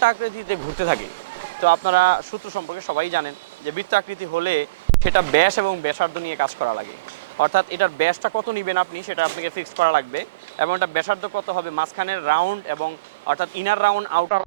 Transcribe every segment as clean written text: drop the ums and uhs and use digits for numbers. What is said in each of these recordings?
বৃত্তাকৃতিতে ঘুরতে থাকে। তো আপনারা সূত্র সম্পর্কে সবাই জানেন যে বৃত্তাকৃতি হলে সেটা ব্যাস এবং ব্যাসার্ধ নিয়ে কাজ করা লাগে। অর্থাৎ এটার ব্যাসটা কত নেবেন আপনি সেটা আপনাকে ফিক্স করা লাগবে, এবং এটা ব্যাসার্ধ কত হবে মাঝখানের রাউন্ড, এবং অর্থাৎ ইনার রাউন্ড আউটার।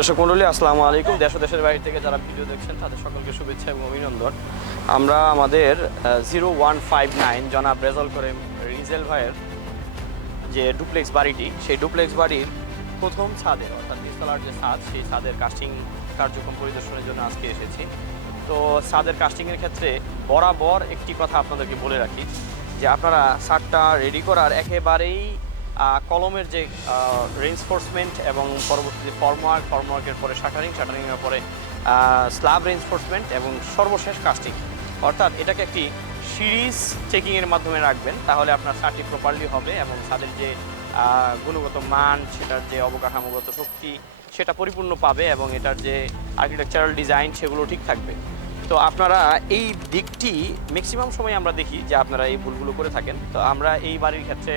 দর্শক মণ্ডলী, আসসালামু আলাইকুম। দেশ ও দেশের বাইরে থেকে যারা ভিডিও দেখছেন তাদের সকলকে শুভেচ্ছা এবং অভিনন্দন। আমরা আমাদের 0159 জনাব রেজল করিম রিজেল ভাইয়ের যে ডুপ্লেক্স বাড়িটি, সেই ডুপ্লেক্স বাড়ির প্রথম ছাদের অর্থাৎ নিচতলার যে ছাদ, সেই ছাদের কাস্টিং কার্যক্রম পরিদর্শনের জন্য আজকে এসেছি। তো ছাদের কাস্টিংয়ের ক্ষেত্রে বরাবর একটি কথা আপনাদেরকে বলে রাখি যে আপনারা ছাদটা রেডি করার একেবারেই কলমের যে রেইনফোর্সমেন্ট এবং পরবর্তীতে ফর্মওয়ার্কের পরে শাটারিংয়ের পরে স্ল্যাব রেইনফোর্সমেন্ট এবং সর্বশেষ কাস্টিং, অর্থাৎ এটাকে একটি সিরিজ চেকিংয়ের মাধ্যমে রাখবেন, তাহলে আপনার ছাদটি প্রপারলি হবে এবং ছাদের যে গুণগত মান, সেটার যে অবকাঠামোগত শক্তি সেটা পরিপূর্ণ পাবে, এবং এটার যে আর্কিটেকচারাল ডিজাইন সেগুলো ঠিক থাকবে। তো আপনারা এই দিকটি ম্যাক্সিমাম সময় আমরা দেখি যে আপনারা এই ভুলগুলো করে থাকেন। তো আমরা এই বাড়ির ক্ষেত্রে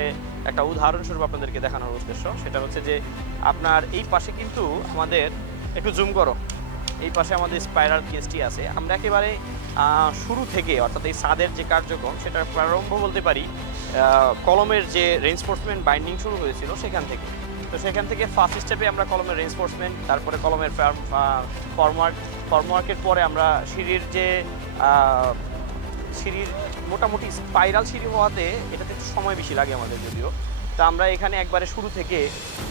একটা উদাহরণস্বরূপ আপনাদেরকে দেখানোর উদ্দেশ্য সেটা হচ্ছে যে আপনার এই পাশে কিন্তু আমাদের একটু জুম করো, এই পাশে আমাদের স্পাইরাল কেসটি আছে। আমরা একেবারে শুরু থেকে অর্থাৎ এই ছাদের যে কার্যক্রম সেটার প্রারম্ভ বলতে পারি কলমের যে রেইনফোর্সমেন্ট বাইন্ডিং শুরু হয়েছিল সেখান থেকে। তো সেখান থেকে ফার্স্ট স্টেপে আমরা কলমের রেইনফোর্সমেন্ট, তারপরে কলমের ফর্মওয়ার্কের পরে আমরা সিঁড়ির মোটামুটি স্পাইরাল সিঁড়ি হওয়াতে এটাতে একটু সময় বেশি লাগে আমাদের যদিও। তা আমরা এখানে একবারে শুরু থেকে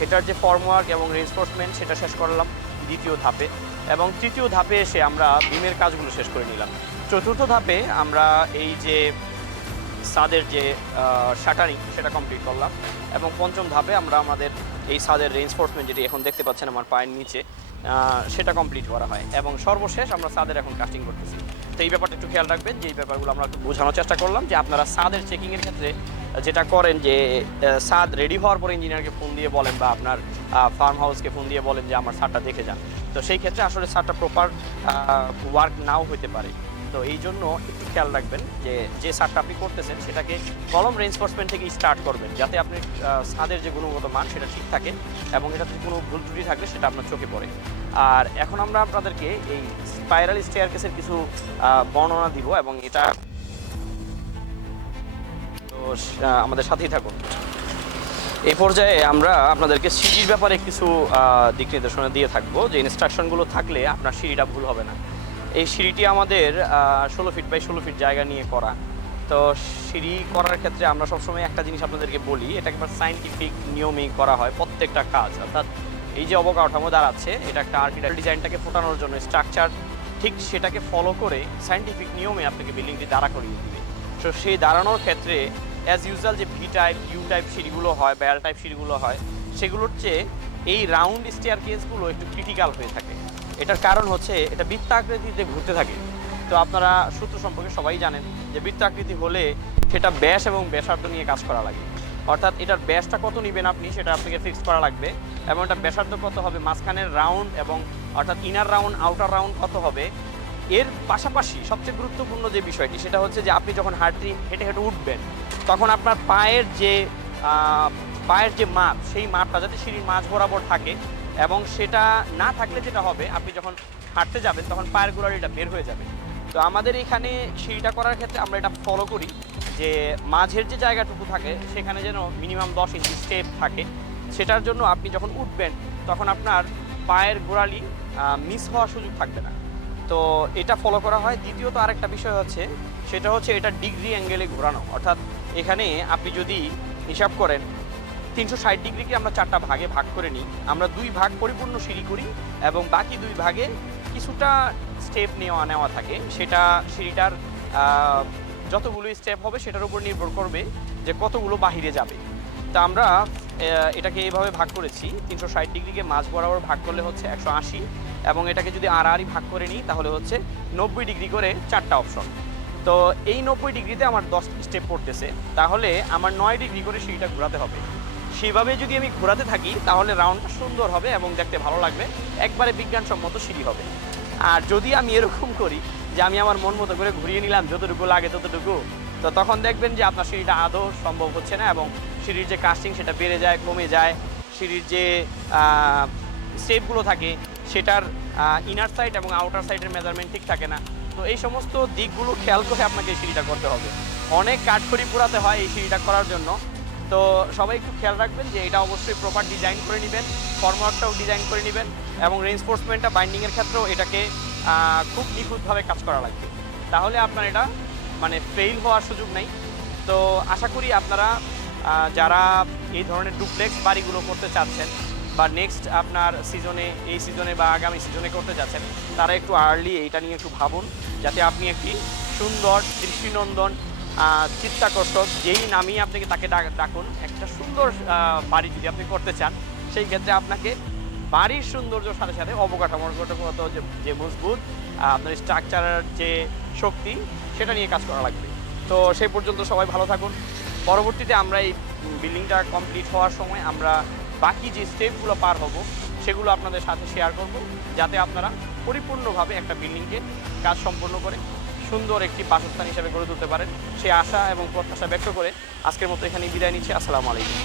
এটার যে ফর্মওয়ার্ক এবং রেইনফোর্সমেন্ট সেটা শেষ করলাম দ্বিতীয় ধাপে, এবং তৃতীয় ধাপে এসে আমরা বিমের কাজগুলো শেষ করে নিলাম। চতুর্থ ধাপে আমরা এই যে ছাদের যে শাটারিং সেটা কমপ্লিট করলাম, এবং পঞ্চম ধাপে আমরা আমাদের এই ছাদের রেইনফোর্সমেন্ট যেটি এখন দেখতে পাচ্ছেন আমার পায়ের নিচে সেটা কমপ্লিট করা হয়, এবং সর্বশেষ আমরা ছাদের এখন কাস্টিং করতেছি। তো এই ব্যাপারটা একটু খেয়াল রাখবেন, যে এই ব্যাপারগুলো আমরা একটু বোঝানোর চেষ্টা করলাম যে আপনারা ছাদের চেকিংয়ের ক্ষেত্রে যেটা করেন যে ছাদ রেডি হওয়ার পরে ইঞ্জিনিয়ারকে ফোন দিয়ে বলেন বা আপনার ফার্ম হাউসকে ফোন দিয়ে বলেন যে আমার ছাদটা দেখে যান। তো সেই ক্ষেত্রে আসলে ছাদটা প্রপার ওয়ার্ক নাও হতে পারে। তো এই জন্য একটু খেয়াল রাখবেন যে ছাদটা আপনি করতেছেন সেটাকে কলম রেইনফোর্সমেন্ট থেকে স্টার্ট করবেন, যাতে আপনি ছাদের যে গুণগত মান সেটা ঠিক থাকে, এবং এটাতে কোনো ভুল ত্রুটি থাকলে সেটা আপনার চোখে পড়ে। আর এখন আমরা আপনাদেরকে এই স্পাইরাল স্টেয়ারকেসের কিছু বর্ণনা দিব, এবং এটা তো আমাদের সাথেই থাকুন। এই পর্যায়ে আমরা আপনাদেরকে সিঁড়ির ব্যাপারে কিছু দিক নির্দেশনা দিয়ে থাকবো, যে ইনস্ট্রাকশনগুলো থাকলে আপনার সিঁড়িটা ভুল হবে না। এই সিঁড়িটি আমাদের 16 ফিট বাই 16 ফিট জায়গা নিয়ে করা। তো সিঁড়ি করার ক্ষেত্রে আমরা সবসময় একটা জিনিস আপনাদেরকে বলি, এটা একবার সায়েন্টিফিক নিয়মেই করা হয় প্রত্যেকটা কাজ। অর্থাৎ এই যে অবকাঠামো দাঁড়াচ্ছে এটা একটা আর্কিটেকচারাল ডিজাইনটাকে ফোটানোর জন্য স্ট্রাকচার ঠিক সেটাকে ফলো করে সায়েন্টিফিক নিয়মে আপনাকে বিল্ডিংটি দাঁড়া করিয়ে দিবে। তো সেই দাঁড়ানোর ক্ষেত্রে অ্যাজ ইউজুয়াল যে ভি টাইপ, ইউ টাইপ সিঁড়িগুলো হয় বা এল টাইপ সিঁড়িগুলো হয়, সেগুলোর চেয়ে এই রাউন্ড স্টেয়ার কেসগুলো একটু ক্রিটিক্যাল হয়ে থাকে। এটার কারণ হচ্ছে এটা বৃত্তাকৃতিতে ঘুরতে থাকে। তো আপনারা সূত্র সম্পর্কে সবাই জানেন যে বৃত্তাকৃতি হলে সেটা ব্যাস এবং ব্যাসার্ধ নিয়ে কাজ করা লাগে। অর্থাৎ এটার ব্যাসটা কত নেবেন আপনি সেটা আপনাকে ফিক্স করা লাগবে, এবং এটা ব্যাসার্ধ কত হবে মাঝখানের রাউন্ড, এবং অর্থাৎ ইনার রাউন্ড আউটার রাউন্ড কত হবে। এর পাশাপাশি সবচেয়ে গুরুত্বপূর্ণ যে বিষয়টি সেটা হচ্ছে যে আপনি যখন হেঁটে হেঁটে উঠবেন তখন আপনার পায়ের যে মাপ, সেই মাপটা যাতে সিঁড়ির মাঝ বরাবর থাকে, এবং সেটা না থাকলে যেটা হবে আপনি যখন হাঁটতে যাবেন তখন পায়ের গোড়ালিটা বের হয়ে যাবে। তো আমাদের এখানে সিঁড়িটা করার ক্ষেত্রে আমরা এটা ফলো করি যে মাঝের যে জায়গাটুকু থাকে সেখানে যেন মিনিমাম 10 ইঞ্চি স্টেপ থাকে। সেটার জন্য আপনি যখন উঠবেন তখন আপনার পায়ের গোড়ালি মিস হওয়ার সুযোগ থাকবে না। তো এটা ফলো করা হয়। দ্বিতীয়ত আরেকটা বিষয় হচ্ছে, সেটা হচ্ছে এটা ডিগ্রি অ্যাঙ্গেলে ঘোরানো, অর্থাৎ এখানে আপনি যদি হিসাব করেন 360 ডিগ্রিকে আমরা 4টা ভাগে ভাগ করে নিই, আমরা 2 ভাগ পরিপূর্ণ সিঁড়ি করি এবং বাকি 2 ভাগে কিছুটা স্টেপ নেওয়া থাকে। সেটা সিঁড়িটার যতগুলো স্টেপ হবে সেটার উপর নির্ভর করবে যে কতগুলো বাহিরে যাবে। তা আমরা এটাকে এইভাবে ভাগ করেছি, 360 ডিগ্রিকে মাঝ বরাবর ভাগ করলে হচ্ছে 180, এবং এটাকে যদি আড়াআড়ি ভাগ করে নিই তাহলে হচ্ছে 90 ডিগ্রি করে 4টা অপশন। তো এই 90 ডিগ্রিতে আমার 10 স্টেপ পড়তেছে, তাহলে আমার 9 ডিগ্রি করে সিঁড়িটা ঘোরাতে হবে। সেভাবে যদি আমি ঘোরাতে থাকি তাহলে রাউন্ডটা সুন্দর হবে এবং দেখতে ভালো লাগবে, একবারে বিজ্ঞানসম্মত সিঁড়ি হবে। আর যদি আমি এরকম করি যে আমি আমার মন মতো করে ঘুরিয়ে নিলাম যতটুকু লাগে ততটুকু, তো তখন দেখবেন যে আপনার সিঁড়িটা আদৌ সম্ভব হচ্ছে না, এবং সিঁড়ির যে কাস্টিং সেটা বেড়ে যায়, কমে যায়। সিঁড়ির যে স্টেপগুলো থাকে সেটার ইনার সাইড এবং আউটার সাইডের মেজারমেন্ট ঠিক থাকে না। তো এই সমস্ত দিকগুলো খেয়াল করে আপনাকে এই সিঁড়িটা করতে হবে। অনেক কাঠখড়ি পোড়াতে হয় এই সিঁড়িটা করার জন্য। তো সবাই একটু খেয়াল রাখবেন যে এটা অবশ্যই প্রপার ডিজাইন করে নেবেন, ফর্মওয়ার্কটাও ডিজাইন করে নেবেন, এবং রেইনফোর্সমেন্টটা বাইন্ডিংয়ের ক্ষেত্রেও এটাকে খুব নিখুঁতভাবে কাজ করা লাগবে। তাহলে আপনার এটা মানে ফেইল হওয়ার সুযোগ নেই। তো আশা করি আপনারা যারা এই ধরনের ডুপ্লেক্স বাড়িগুলো করতে চাচ্ছেন বা নেক্সট আপনার সিজনে, এই সিজনে বা আগামী সিজনে করতে যাচ্ছেন, তারা একটু আর্লি এইটা নিয়ে একটু ভাবুন, যাতে আপনি একটি সুন্দর দৃষ্টিনন্দন চিত্তাকর্ষক, যেই নামই আপনাকে তাকে ডাকুন, একটা সুন্দর বাড়ি যদি আপনি করতে চান, সেই ক্ষেত্রে আপনাকে বাড়ির সৌন্দর্যের সাথে সাথে অবকাঠামোগত যে মজবুত আপনার স্ট্রাকচারের যে শক্তি, সেটা নিয়ে কাজ করা লাগবে। তো সেই পর্যন্ত সবাই ভালো থাকুন। পরবর্তীতে আমরা এই বিল্ডিংটা কমপ্লিট হওয়ার সময় আমরা বাকি যে স্টেপগুলো পার হব সেগুলো আপনাদের সাথে শেয়ার করব, যাতে আপনারা পরিপূর্ণভাবে একটা বিল্ডিংকে কাজ সম্পন্ন করে সুন্দর একটি বাসস্থান হিসেবে গড়ে তুলতে পারেন। সেই আশা এবং প্রত্যাশা ব্যক্ত করে আজকের মতো এখানেই বিদায় নিচ্ছি। আসসালামু আলাইকুম।